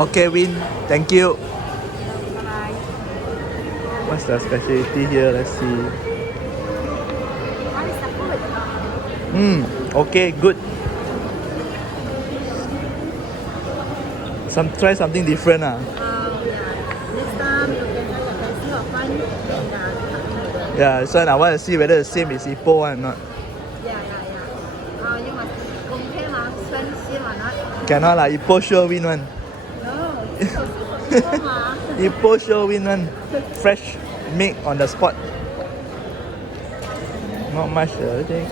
Okay, Win. Thank you. Bye. What's the specialty here? Let's see. What is the food? Okay, good. Try something different. Yeah. Next time you can have a fancy or fun and Yeah, this one I want to see whether the same is Ipoh one or not. yeah. You must compare ma, same or not? Cannot lah, Ipoh sure win one. No, it's so ma. Ipoh sure win one. Fresh, made on the spot. Not much, I think.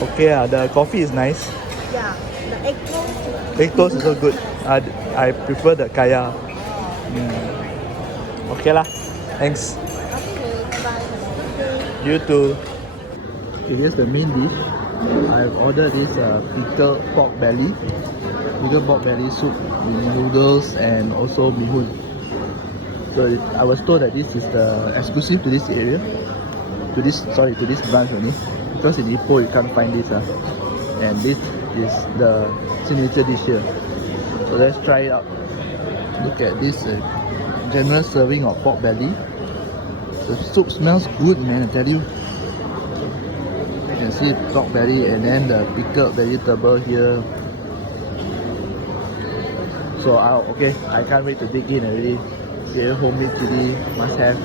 Okay, the coffee is nice. Yeah, the egg toast. Egg toast is so good. I prefer the kaya. Okay lah. Thanks. Okay, bye. Have a good day. You too. Okay, here's the main dish. I've ordered this pickled pork belly. Pickled pork belly soup with noodles and also bihun. So I was told that this is the exclusive to this area. To this branch only. Because in Ipoh you can't find this. And this is the signature dish here. So let's try it out. Look at this generous serving of pork belly. The soup smells good, man, I tell you. You can see pork belly and then the pickled vegetable here. So okay, I can't wait to dig in already. Okay, homemade chili, must have.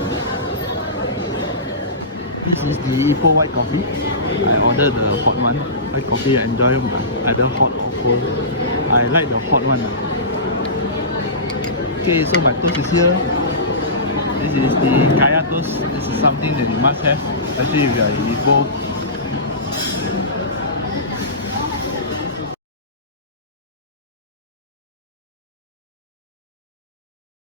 This is the Ipoh white coffee. I ordered the hot one. White coffee I enjoy either hot or cold. I like the hot one. Okay, so my toast is here. This is the kaya toast. This is something that you must have, especially if you are in Ipoh.